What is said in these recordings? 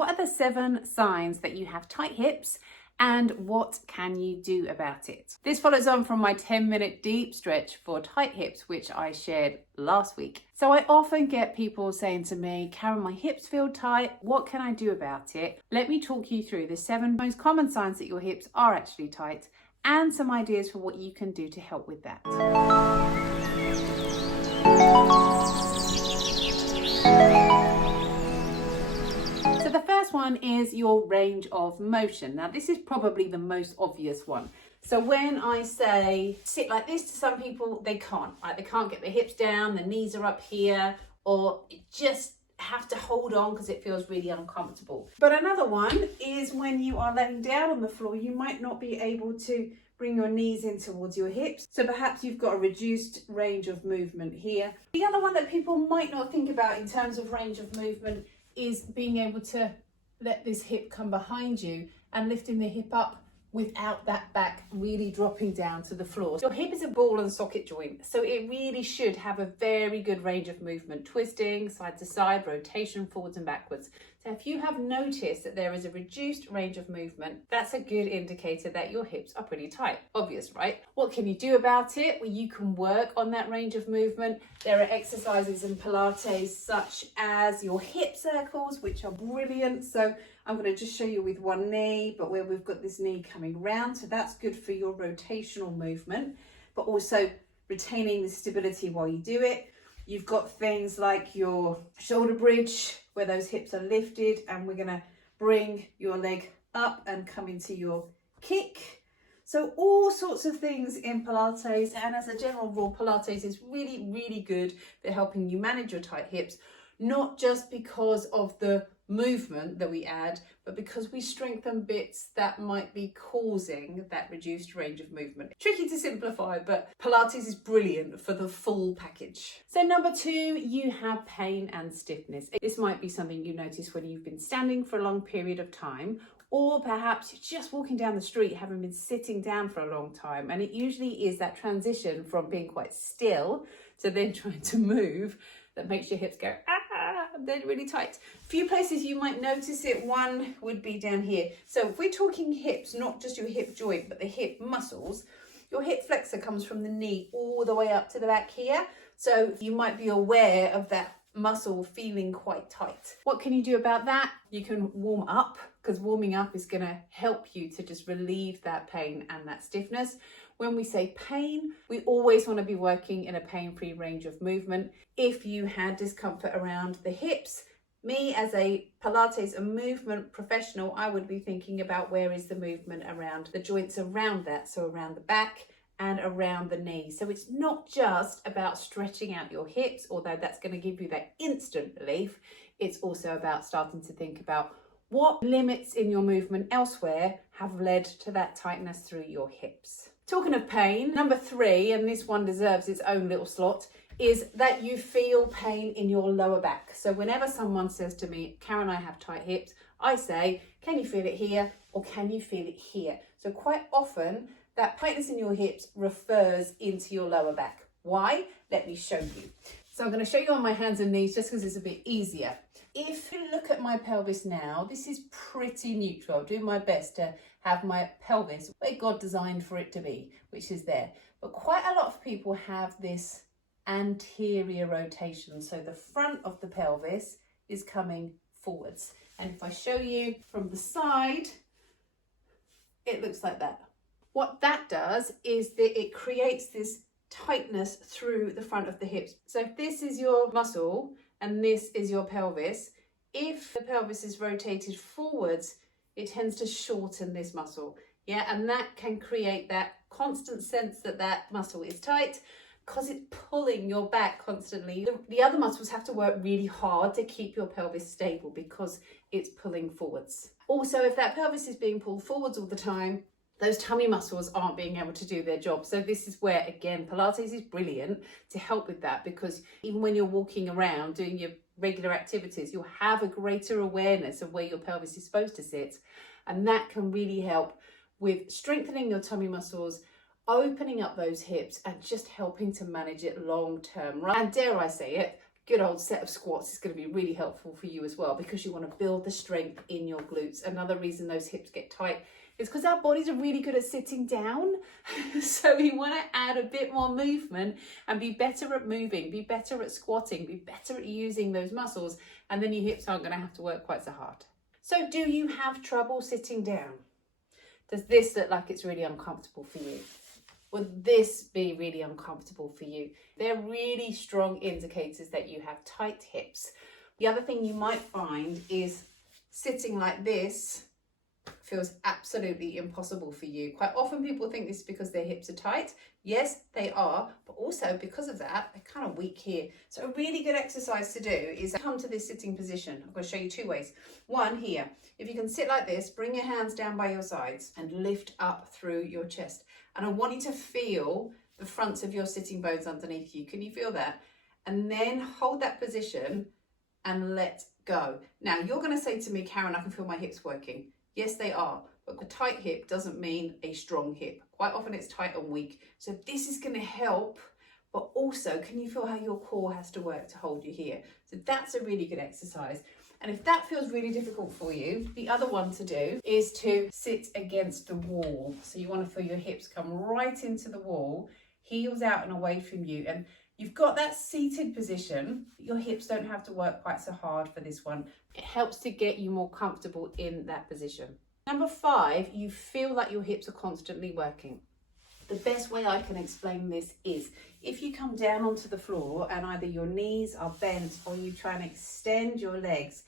what are the 7 signs that you have tight hips and what can you do about it? This follows on from my 10-minute deep stretch for tight hips, which I shared last week. So I often get people saying to me, Karen, my hips feel tight. What can I do about it? Let me talk you through the 7 most common signs that your hips are actually tight and some ideas for what you can do to help with that. So the first one is your range of motion. Now this is probably the most obvious one. So when I say sit like this, to some people they can't, right? They can't get their hips down, their knees are up here, or just have to hold on because it feels really uncomfortable. But another one is when you are laying down on the floor, you might not be able to bring your knees in towards your hips. So perhaps you've got a reduced range of movement here. The other one that people might not think about in terms of range of movement is being able to let this hip come behind you and lifting the hip up without that back really dropping down to the floor. Your hip is a ball and socket joint, so it really should have a very good range of movement, twisting, side to side, rotation, forwards and backwards. So if you have noticed that there is a reduced range of movement, that's a good indicator that your hips are pretty tight. Obvious, right? What can you do about it? Well, you can work on that range of movement. There are exercises in Pilates such as your hip circles, which are brilliant. So I'm going to just show you with one knee, but where we've got this knee coming round. So that's good for your rotational movement, but also retaining the stability while you do it. You've got things like your shoulder bridge, where those hips are lifted, and we're going to bring your leg up and come into your kick. So all sorts of things in Pilates, and as a general rule, Pilates is really, really good for helping you manage your tight hips, not just because of the movement that we add, but because we strengthen bits that might be causing that reduced range of movement. Tricky to simplify, but Pilates is brilliant for the full package. So number 2, you have pain and stiffness. This might be something you notice when you've been standing for a long period of time, or perhaps you're just walking down the street having been sitting down for a long time, and it usually is that transition from being quite still to then trying to move that makes your hips go, they're really tight. A few places you might notice it. One would be down here. So if we're talking hips, not just your hip joint, but the hip muscles, your hip flexor comes from the knee all the way up to the back here. So you might be aware of that muscle feeling quite tight. What can you do about that? You can warm up, because warming up is going to help you to just relieve that pain and that stiffness. When we say pain, we always want to be working in a pain-free range of movement. If you had discomfort around the hips, me as a Pilates and movement professional, I would be thinking about where is the movement around the joints around that, so around the back and around the knee. So it's not just about stretching out your hips, although that's going to give you that instant relief. It's also about starting to think about what limits in your movement elsewhere have led to that tightness through your hips. Talking of pain, number 3, and this one deserves its own little slot, is that you feel pain in your lower back. So whenever someone says to me, Karen, I have tight hips, I say, can you feel it here or can you feel it here? So quite often that tightness in your hips refers into your lower back. Why? Let me show you. So I'm going to show you on my hands and knees just because it's a bit easier. If you look at my pelvis now, this is pretty neutral. I'll do my best to have my pelvis where God designed for it to be, which is there. But quite a lot of people have this anterior rotation. So the front of the pelvis is coming forwards. And if I show you from the side, it looks like that. What that does is that it creates this tightness through the front of the hips. So if this is your muscle and this is your pelvis, if the pelvis is rotated forwards, it tends to shorten this muscle. Yeah, and that can create that constant sense that that muscle is tight because it's pulling your back constantly. The other muscles have to work really hard to keep your pelvis stable because it's pulling forwards. Also, if that pelvis is being pulled forwards all the time, those tummy muscles aren't being able to do their job. So this is where, again, Pilates is brilliant to help with that, because even when you're walking around doing your regular activities, you'll have a greater awareness of where your pelvis is supposed to sit. And that can really help with strengthening your tummy muscles, opening up those hips and just helping to manage it long term, right? And dare I say it, good old set of squats is going to be really helpful for you as well, because you want to build the strength in your glutes. Another reason those hips get tight is because our bodies are really good at sitting down. So we want to add a bit more movement and be better at moving, be better at squatting, be better at using those muscles, and then your hips aren't going to have to work quite so hard. So do you have trouble sitting down? Does this look like it's really uncomfortable for you? Would this be really uncomfortable for you? They're really strong indicators that you have tight hips. The other thing you might find is sitting like this feels absolutely impossible for you. Quite often people think this is because their hips are tight. Yes, they are, but also because of that, they're kind of weak here. So a really good exercise to do is come to this sitting position. I'm going to show you two ways. One here, if you can sit like this, bring your hands down by your sides and lift up through your chest. And I want you to feel the fronts of your sitting bones underneath you. Can you feel that? And then hold that position and let go. Now you're going to say to me, Karen, I can feel my hips working. Yes, they are, but a tight hip doesn't mean a strong hip. Quite often it's tight and weak. So this is going to help, but also can you feel how your core has to work to hold you here? So that's a really good exercise. And if that feels really difficult for you, the other one to do is to sit against the wall. So you want to feel your hips come right into the wall, heels out and away from you. And you've got that seated position. Your hips don't have to work quite so hard for this one. It helps to get you more comfortable in that position. Number 5, you feel like your hips are constantly working. The best way I can explain this is if you come down onto the floor and either your knees are bent or you try and extend your legs,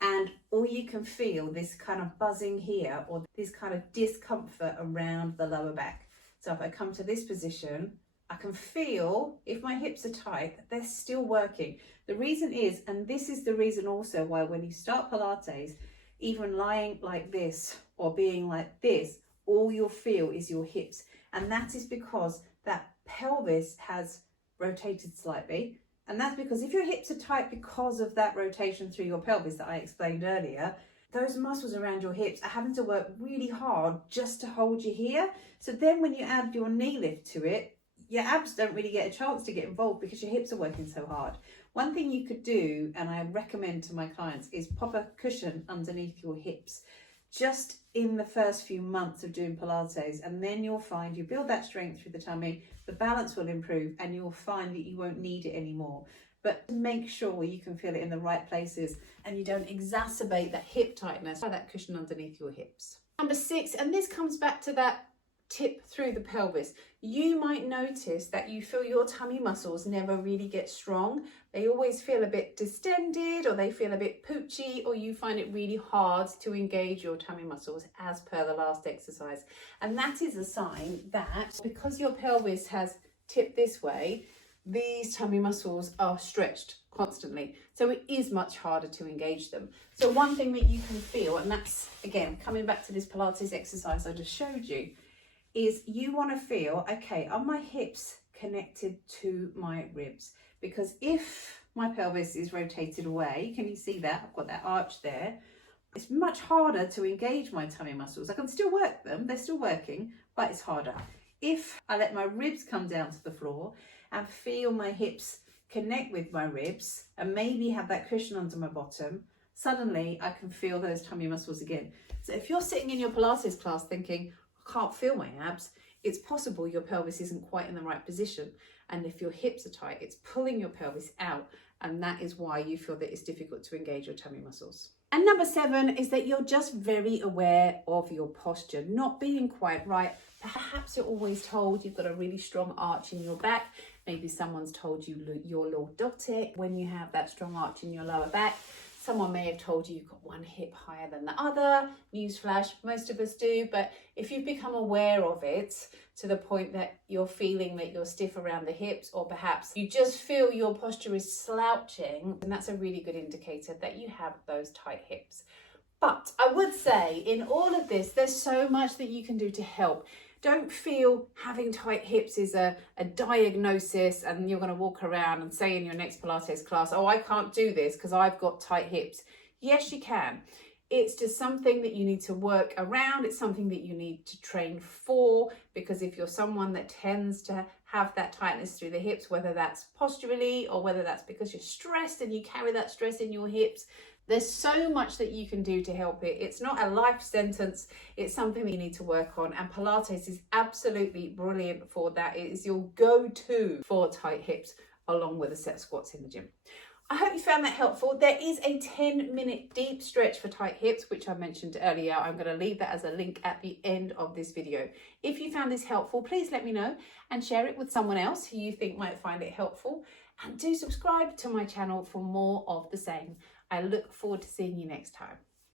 and all you can feel this kind of buzzing here or this kind of discomfort around the lower back. So if I come to this position, I can feel, if my hips are tight, that they're still working. The reason is, and this is the reason also why when you start Pilates, even lying like this or being like this, all you'll feel is your hips. And that is because that pelvis has rotated slightly. And that's because if your hips are tight because of that rotation through your pelvis that I explained earlier, those muscles around your hips are having to work really hard just to hold you here. So then when you add your knee lift to it, your abs don't really get a chance to get involved because your hips are working so hard. One thing you could do, and I recommend to my clients, is pop a cushion underneath your hips just in the first few months of doing Pilates, and then you'll find you build that strength through the tummy, the balance will improve, and you'll find that you won't need it anymore. But make sure you can feel it in the right places and you don't exacerbate that hip tightness by that cushion underneath your hips. Number 6, and this comes back to that tip through the pelvis. You might notice that you feel your tummy muscles never really get strong. They always feel a bit distended, or they feel a bit poochy, or you find it really hard to engage your tummy muscles as per the last exercise. And that is a sign that because your pelvis has tipped this way, these tummy muscles are stretched constantly. So it is much harder to engage them. So one thing that you can feel, and that's again coming back to this Pilates exercise I just showed you, is you want to feel, okay, are my hips connected to my ribs? Because if my pelvis is rotated away, can you see that? I've got that arch there. It's much harder to engage my tummy muscles. I can still work them, they're still working, but it's harder. If I let my ribs come down to the floor and feel my hips connect with my ribs and maybe have that cushion under my bottom, suddenly I can feel those tummy muscles again. So if you're sitting in your Pilates class thinking, I can't feel my abs, it's possible your pelvis isn't quite in the right position. And if your hips are tight, it's pulling your pelvis out. And that is why you feel that it's difficult to engage your tummy muscles. And number 7 is that you're just very aware of your posture, not being quite right. Perhaps you're always told you've got a really strong arch in your back. Maybe someone's told you you're lordotic when you have that strong arch in your lower back. Someone may have told you you've got one hip higher than the other. Newsflash, most of us do. But if you've become aware of it to the point that you're feeling that you're stiff around the hips, or perhaps you just feel your posture is slouching, then that's a really good indicator that you have those tight hips. But I would say in all of this, there's so much that you can do to help. Don't feel having tight hips is a diagnosis and you're going to walk around and say in your next Pilates class, oh, I can't do this because I've got tight hips. Yes, you can. It's just something that you need to work around. It's something that you need to train for, because if you're someone that tends to have that tightness through the hips, whether that's posturally or whether that's because you're stressed and you carry that stress in your hips. There's so much that you can do to help it. It's not a life sentence, it's something that you need to work on, and Pilates is absolutely brilliant for that. It is your go-to for tight hips, along with a set of squats in the gym. I hope you found that helpful. There is a 10-minute deep stretch for tight hips, which I mentioned earlier. I'm going to leave that as a link at the end of this video. If you found this helpful, please let me know and share it with someone else who you think might find it helpful. And do subscribe to my channel for more of the same. I look forward to seeing you next time.